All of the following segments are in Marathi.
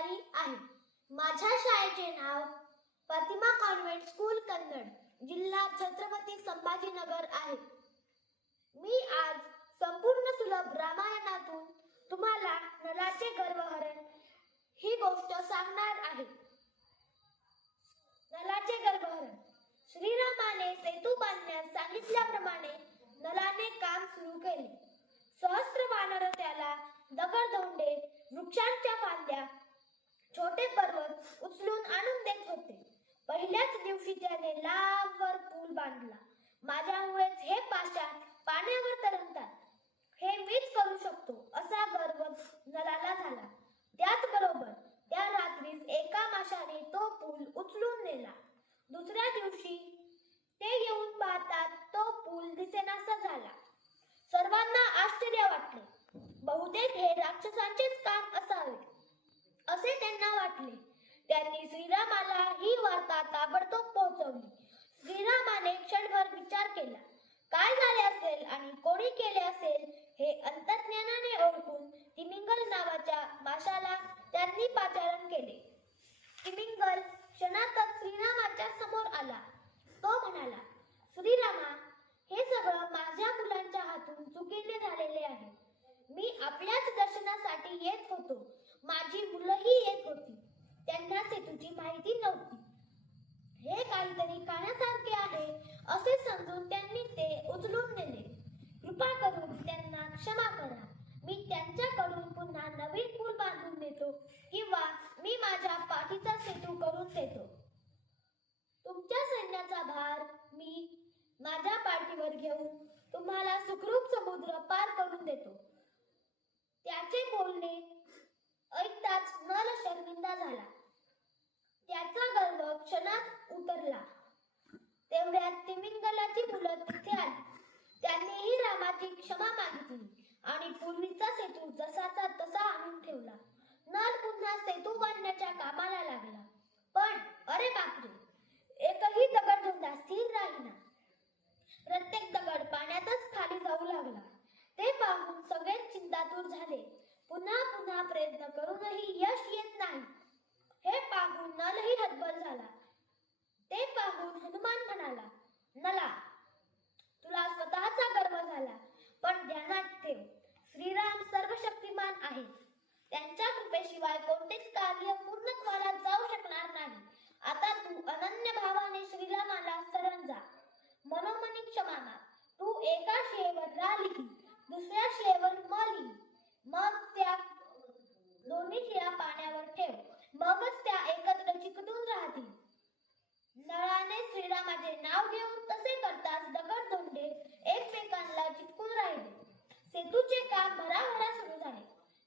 जबाबदारी आहे. माझ्या शाळेचे नाव प्रतिमा कॉन्व्हेंट स्कूल कन्नड, जिल्हा छत्रपती संभाजीनगर आहे. मी आज संपूर्ण सुलभ रामायणातून तुम्हाला नलाचे गर्भहरण ही गोष्ट सांगणार आहे. नलाचे गर्भहरण. श्रीरामाने सेतू बांधण्यास सांगितल्याप्रमाणे नलाने काम सुरू केले. सहस्त्र वानर त्याला दगडधोंडे, वृक्षांच्या फांद्या, छोटे पर्वत उचलून आणून देत होते. पहिल्याच दिवशी त्याने लांबवर पूल बांधला. माझ्यामुळेच हे पाषाण पाण्यावर तरंगतात, हे मीच करू शकतो असा गर्व नलाला झाला. त्याचबरोबर त्या रात्रीच एका माशाने तो पूल उचलून नेला. दुसऱ्या दिवशी ते येऊन पाहतात तो पूल दिसेनासा झाला. सर्वांना आश्चर्य वाटले. बहुतेक हे राक्षसांचेच काम असावे असे त्यांना वाटले. त्यांनी श्रीरामाला ही वार्ता ताबडतोब पोहोचवली. श्रीरामाने क्षणभर विचार केला. काय झाले असेल आणि कोणी केले असेल हे अंतर्ज्ञानाने ओळखून तिमिंगल नावाच्या माशाला त्यांनी पाचारण केले. तिमिंगल क्षणातच श्रीरामाच्या समोर आला. तो म्हणाला, श्रीरामा, हे सगळं माझ्या मुलांच्या हातून चुकीने झालेले आहे. मी आपल्याच दर्शनासाठी येत होतो. माझी मुलंही येत होती. त्यांना सेतूची माहिती नव्हती. हे काहीतरी खाण्यासारखे आहे असे समजून त्यांनी ते उचलून नेले. कृपा करून त्यांना क्षमा करा. मी त्यांच्याकडून पुन्हा नवीन पूल बांधून देतो किंवा मी माझ्या पाठीचा सेतू करून देतो. तुमच्या सैन्याचा भार मी माझ्या पाठीवर घेऊन तुम्हाला सुखरूप समुद्र पार करून देतो. त्याचे बोलणे ऐकताच नल शर्मिंदा झाला. त्याचा गर्व क्षणात उतरला. तेवढ्यात तिमिंगलाची मुलं तिथे आली. त्यांनीही रामाची क्षमा मागितली आणि पूर्वीचा सेतू जसाचा तसा आणून ठेवला. नल पुन्हा सेतू बांधण्याच्या कामाला लागला. पण अरे बापरे, एकही दगडधोंडा स्थिर राहीना. प्रत्येक दगड पाण्यातच खाली जाऊ लागला. ते पाहून सगळेच चिंतातूर झाले. पुन्हा पुन्हा प्रयत्न करूनही यश येत नाही. हे पाहून नलही हतबल झाला. ते पाहून हनुमान म्हणाला, नला, तुला स्वतःचा गर्व झाला, पण ध्यानात ठेव, श्रीराम सर्वशक्तिमान आहेत. त्यांच्या कृपेशिवाय कोणतेच कार्य पूर्णत्वाला जाऊ शकणार नाही. आता तू अनन्य भावाने श्रीरामाला शरण जा. मनोमनी क्षमा माग. तू एका शिळेवर रा लिही, दुसऱ्या शिळेवर म लिही. मग त्या दोन्ही शिळा पाण्यावर ठेव. मगच त्या एकत्र चिकटून राहतील. नळाने श्रीरामाचे नाव घेऊन तसे करताच दगडधोंडे एकमेकांना चिटकून राहिले. सेतूचे काम भराभरा सुरू झाले.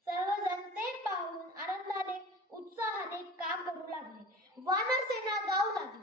सर्वजण ते पाहून आनंदाने उत्साहाने काम करू लागले. वानर सेना गाऊ लागली.